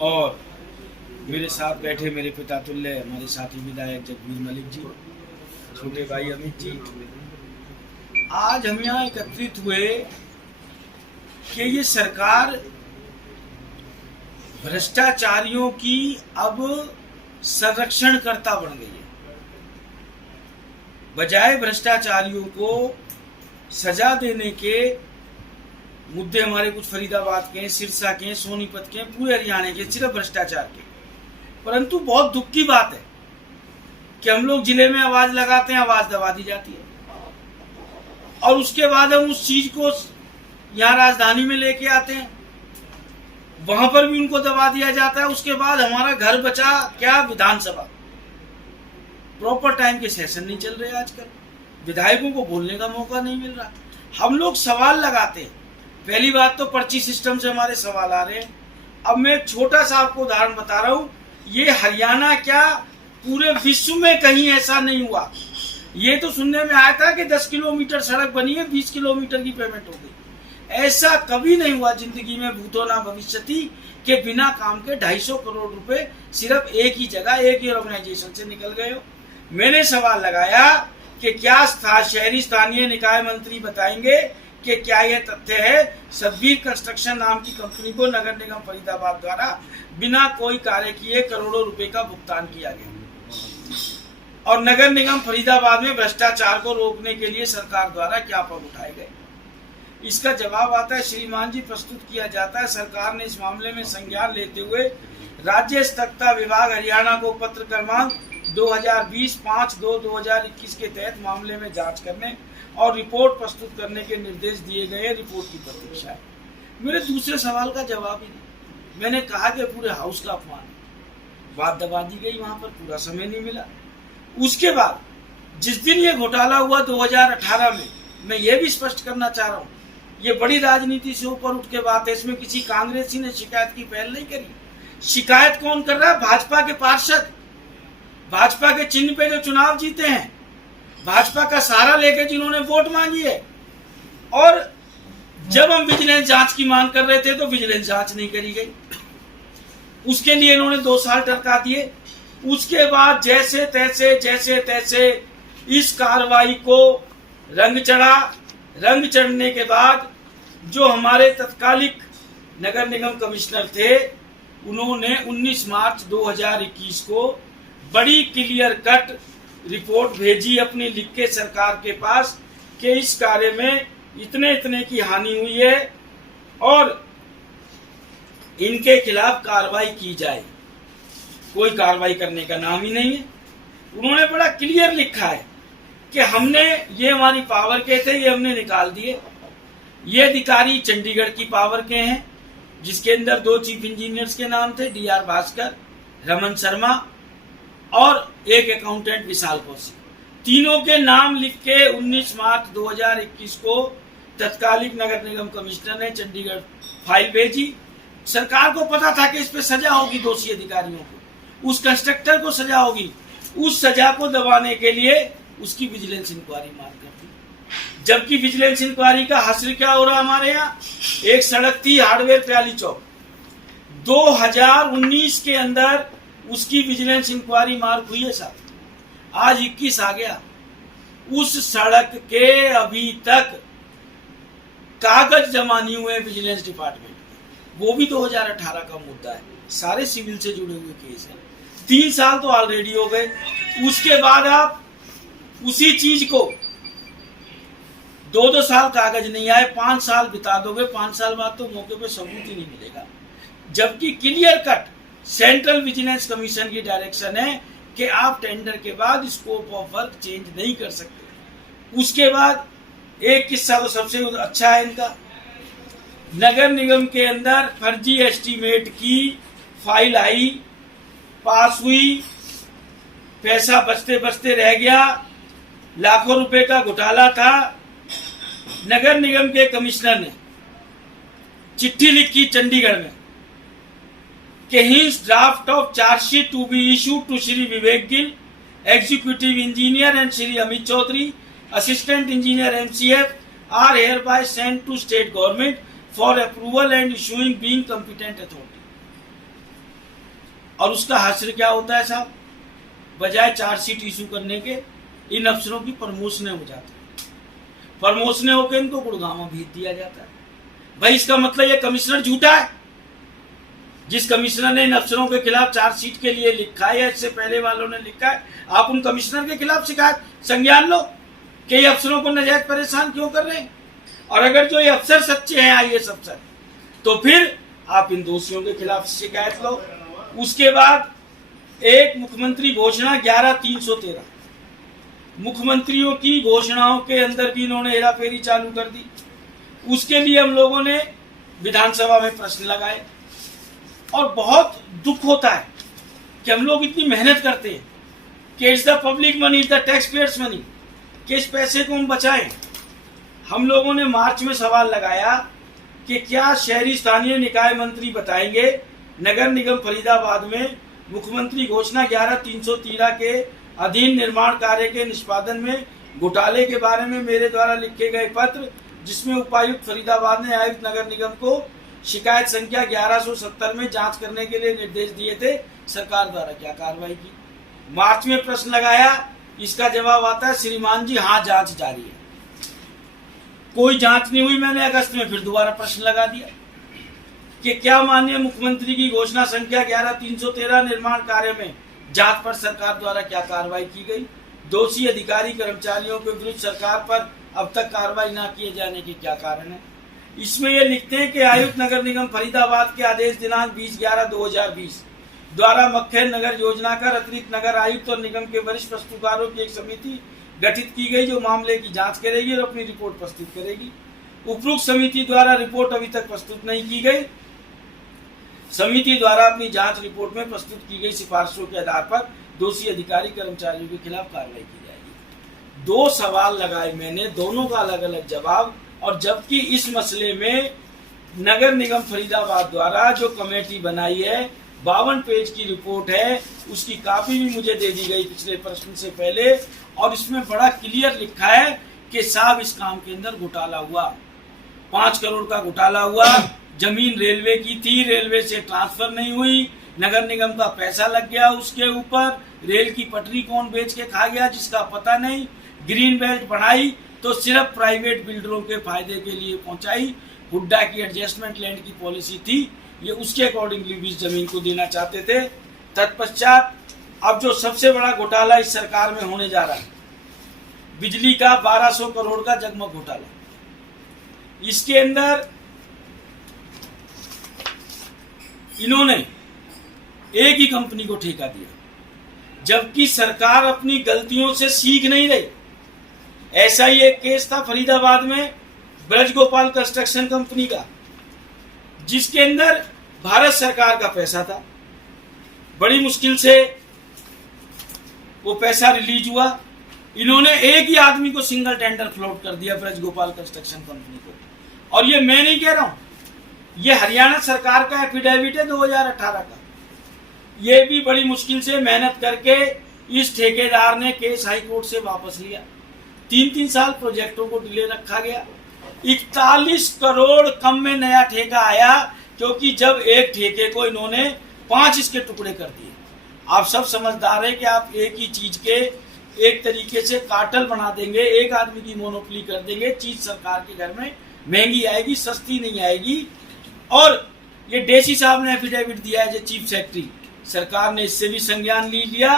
और मेरे साथ बैठे मेरे पिता तुल्य हमारे साथी विधायक जगबीर मलिक जी, छोटे भाई अमित जी। आज हम यहाँ एकत्रित हुए कि ये सरकार भ्रष्टाचारियों की अब संरक्षणकर्ता बन गई है। बजाय भ्रष्टाचारियों को सजा देने के मुद्दे हमारे कुछ फरीदाबाद के, सिरसा के, सोनीपत के, पूरे हरियाणा के, सिर्फ भ्रष्टाचार के। परंतु बहुत दुख की बात है कि हम लोग जिले में आवाज लगाते हैं, आवाज दबा दी जाती है, और उसके बाद हम उस चीज को यहाँ राजधानी में लेके आते हैं, वहां पर भी उनको दबा दिया जाता है। उसके बाद हमारा घर बचा क्या, विधानसभा। प्रॉपर टाइम के सेशन नहीं चल रहे आजकल, विधायकों को बोलने का मौका नहीं मिल रहा। हम लोग सवाल लगाते हैं। पहली बात तो पर्ची सिस्टम से हमारे सवाल आ रहे हैं। अब मैं एक छोटा सा आपको उदाहरण बता रहा हूं, ये हरियाणा क्या पूरे विश्व में कहीं ऐसा नहीं हुआ। ये तो सुनने में आया था कि 10 किलोमीटर सड़क बनी है, 20 किलोमीटर की पेमेंट हो गई। ऐसा कभी नहीं हुआ जिंदगी में, भूतो ना भविष्यति, के बिना काम के 250 करोड़ रुपए सिर्फ एक ही जगह, एक ही ऑर्गेनाइजेशन से निकल गए हो। मैंने सवाल लगाया कि क्या शहरी स्थानीय निकाय मंत्री बताएंगे कि क्या यह तथ्य है सतबीर कंस्ट्रक्शन नाम की कंपनी को नगर निगम फरीदाबाद द्वारा बिना कोई कार्य किए करोड़ों रुपए का भुगतान किया गया, और नगर निगम फरीदाबाद में भ्रष्टाचार को रोकने के लिए सरकार द्वारा क्या पग उठाए गए। इसका जवाब आता है, श्रीमान जी, प्रस्तुत किया जाता है सरकार ने इस मामले में संज्ञान लेते हुए राज्य सतर्कता विभाग हरियाणा को पत्र क्रमांक 2020-5-2-2021 के तहत मामले में जांच करने और रिपोर्ट प्रस्तुत करने के निर्देश दिए गए। रिपोर्ट की प्रतीक्षा है। मेरे दूसरे सवाल का जवाब ही नहीं। मैंने कहा कि पूरे हाउस का अपमान, बात दबा दी गई, वहां पर पूरा समय नहीं मिला। उसके बाद जिस दिन ये घोटाला हुआ 2018 में, मैं ये भी स्पष्ट करना चाह रहा हूँ, ये बड़ी राजनीति से ऊपर उठ के बात है। इसमें किसी कांग्रेसी ने शिकायत की पहल नहीं करी। शिकायत कौन कर रहा है? भाजपा के पार्षद, भाजपा के चिन्ह पे जो चुनाव जीते हैं, भाजपा का सहारा लेकर जिन्होंने वोट मांगी है। और जब हम विजिलेंस जांच की मांग कर रहे थे तो विजिलेंस जांच नहीं करी गई, उसके लिए इन्होंने 2 साल टरका दिए। उसके बाद जैसे तैसे इस कार्रवाई को रंग चढ़ा। रंग चढ़ने के बाद जो हमारे तत्कालिक नगर निगम कमिश्नर थे, उन्होंने 19 मार्च 2021 को बड़ी क्लियर कट रिपोर्ट भेजी अपनी लिख के सरकार के पास कि इस कार्य में इतने इतने की हानि हुई है और इनके खिलाफ कार्रवाई की जाए। कोई कार्रवाई करने का नाम ही नहीं है। उन्होंने बड़ा क्लियर लिखा है कि हमने, ये हमारी पावर के थे, ये हमने निकाल दिए। ये अधिकारी चंडीगढ़ की पावर के हैं, जिसके अंदर 2 चीफ इंजीनियर्स के नाम थे, DR भास्कर, रमन शर्मा और एक अकाउंटेंट विशाल कौशिक। तीनों के नाम लिख के 19 मार्च 2021 को तत्कालिक नगर निगम कमिश्नर ने चंडीगढ़ फाइल भेजी। सरकार को पता था कि इस पे सजा होगी, दोषी अधिकारियों को, उस कंस्ट्रक्टर को सजा होगी। उस सजा को दबाने के लिए उसकी विजिलेंस इंक्वायरी मांग करती, जबकि विजिलेंस इंक्वायरी का हासिल क्या हो रहा हमारे यहाँ। एक सड़क थी हार्डवेयर प्याली चौक, 2019 के अंदर उसकी विजिलेंस इंक्वायरी मार्क हुई है साहब, आज 21 आ गया। उस सड़क के अभी तक कागज जमा नहीं हुए विजिलेंस डिपार्टमेंट, वो भी 2018 का मुद्दा है। सारे सिविल से जुड़े हुए केस हैं। 3 साल तो ऑलरेडी हो गए। उसके बाद आप उसी चीज को 2-2 साल कागज नहीं आए, 5 साल बिता दोगे, 5 साल बाद तो मौके पे सबूत ही नहीं मिलेगा। जबकि clear cut central vigilance commission की डायरेक्शन है कि आप टेंडर के बाद स्कोप ऑफ वर्क चेंज नहीं कर सकते। उसके बाद एक किस्सा तो सबसे अच्छा है इनका, नगर निगम के अंदर फर्जी एस्टीमेट की फाइल आई, पास हुई, पैसा बचते बचते रह गया, लाखों रुपए का घोटाला था। नगर निगम के कमिश्नर ने चिट्ठी लिखी चंडीगढ़ में कि हिंस draft of chargesheet to be issued to Shri Vivek Gill, executive engineer, and Shri Amit Chaudhary, assistant engineer MCF, are hereby sent to state government for approval and issuing being competent authority. और उसका हासिल क्या होता है साहब, बजाय चार्जशीट इशू करने के इन अफसरों की प्रमोशन हो जाती है, प्रमोशन होकर इनको गुड़गांव भेज दिया जाता है। भाई इसका मतलब ये कमिश्नर झूठा है। जिस कमिश्नर ने इन अफसरों के खिलाफ चार्जशीट के लिए लिखा है या इससे पहले वालों ने लिखा है, आप उन कमिश्नर के खिलाफ शिकायत संज्ञान लो कि ये अफसरों को नाजायज परेशान क्यों कर रहे हैं। और अगर जो ये अफसर सच्चे हैं IAS अफसर, तो फिर आप इन दोषियों के खिलाफ शिकायत लो। उसके बाद एक मुख्यमंत्री घोषणा 11/313, मुख्यमंत्रियों की घोषणाओं के अंदर भी इन्होंने हेराफेरी चालू कर दी। उसके लिए हम लोगों ने विधानसभा में प्रश्न लगाए और बहुत दुख होता है कि हम लोग इतनी मेहनत करते हैं कि it's the public money, it's the tax payers money, कि इस पैसे को हम बचाएं। हम लोगों ने मार्च में सवाल लगाया कि क्या शहरी स्थानीय निकाय मंत्री बताएंगे नगर निगम फरीदाबाद में मुख्यमंत्री घोषणा 11/313 के अधीन निर्माण कार्य के निष्पादन में घोटाले के बारे में मेरे द्वारा लिखे गए पत्र, जिसमें उपायुक्त फरीदाबाद ने आयुक्त नगर निगम को शिकायत संख्या 1170 में जांच करने के लिए निर्देश दिए थे, सरकार द्वारा क्या कार्रवाई की। मार्च में प्रश्न लगाया, इसका जवाब आता है श्रीमान जी हाँ जांच जारी है। कोई जांच नहीं हुई। मैंने अगस्त में फिर दोबारा प्रश्न लगा दिया कि क्या माननीय मुख्यमंत्री की घोषणा संख्या 11/313 निर्माण कार्य में जांच पर सरकार द्वारा क्या कार्रवाई की गई। दोषी अधिकारी कर्मचारियों के विरुद्ध सरकार पर अब तक कार्रवाई न किए जाने के क्या कारण है। इसमें ये लिखते हैं कि आयुक्त नगर निगम फरीदाबाद के आदेश दिनांक 20/11/2020 द्वारा मक्खन नगर योजना कर अतिरिक्त नगर आयुक्त और निगम के वरिष्ठ प्रस्तुतकारों की एक समिति गठित की गई जो मामले की जांच करेगी और अपनी रिपोर्ट प्रस्तुत करेगी। उपरोक्त समिति द्वारा रिपोर्ट अभी तक प्रस्तुत नहीं की गई। समिति द्वारा अपनी जांच रिपोर्ट में प्रस्तुत की गई सिफारिशों के आधार पर दोषी अधिकारी कर्मचारियों के खिलाफ कार्रवाई की जाएगी। 2 सवाल लगाए मैंने, दोनों का अलग अलग जवाब। और जबकि इस मसले में नगर निगम फरीदाबाद द्वारा जो कमेटी बनाई है 52 पेज की रिपोर्ट है, उसकी कॉपी भी मुझे दे दी गई पिछले प्रश्न से पहले, और इसमें बड़ा क्लियर लिखा है कि साहब इस काम के अंदर घोटाला हुआ, 5 करोड़ का घोटाला हुआ। जमीन रेलवे की थी, रेलवे से ट्रांसफर नहीं हुई, नगर निगम का पैसा लग गया उसके ऊपर, रेल की पटरी कौन बेच के खा गया जिसका पता नहीं, ग्रीन बेल्ट बढ़ाई तो सिर्फ प्राइवेट बिल्डरों के फायदे के लिए पहुंचाई, हुड्डा की एडजस्टमेंट लैंड की पॉलिसी थी, ये उसके अकॉर्डिंगली भी जमीन को देना चाहते थे। तत्पश्चात अब जो सबसे बड़ा घोटाला इस सरकार में होने जा रहा है, बिजली का 1200 करोड़ का जगमग घोटाला। इसके अंदर इन्होंने एक ही कंपनी को ठेका दिया, जबकि सरकार अपनी गलतियों से सीख नहीं रही। ऐसा ही एक केस था फरीदाबाद में ब्रज गोपाल कंस्ट्रक्शन कंपनी का, जिसके अंदर भारत सरकार का पैसा था। बड़ी मुश्किल से वो पैसा रिलीज हुआ। इन्होंने एक ही आदमी को सिंगल टेंडर फ्लोट कर दिया, ब्रज गोपाल कंस्ट्रक्शन कंपनी को। और ये मैं नहीं कह रहा हूं, ये हरियाणा सरकार का एफिडेविट है 2018 का। ये भी बड़ी मुश्किल से मेहनत करके इस ठेकेदार ने केस हाई कोर्ट से वापस लिया। 3-3 साल प्रोजेक्टों को डिले रखा गया। 41 करोड़ कम में नया ठेका आया, क्योंकि जब एक ठेके को इन्होंने 5 इसके टुकड़े कर दिए। आप सब समझदार है कि आप एक ही चीज के एक तरीके से कार्टेल बना देंगे, एक आदमी की मोनोपोली कर देंगे, चीज सरकार के घर में महंगी आएगी, सस्ती नहीं आएगी। और ये डेसी साहब ने एफिडेविट दिया है, जो चीफ सेक्रेटरी, सरकार ने इससे भी संज्ञान लिया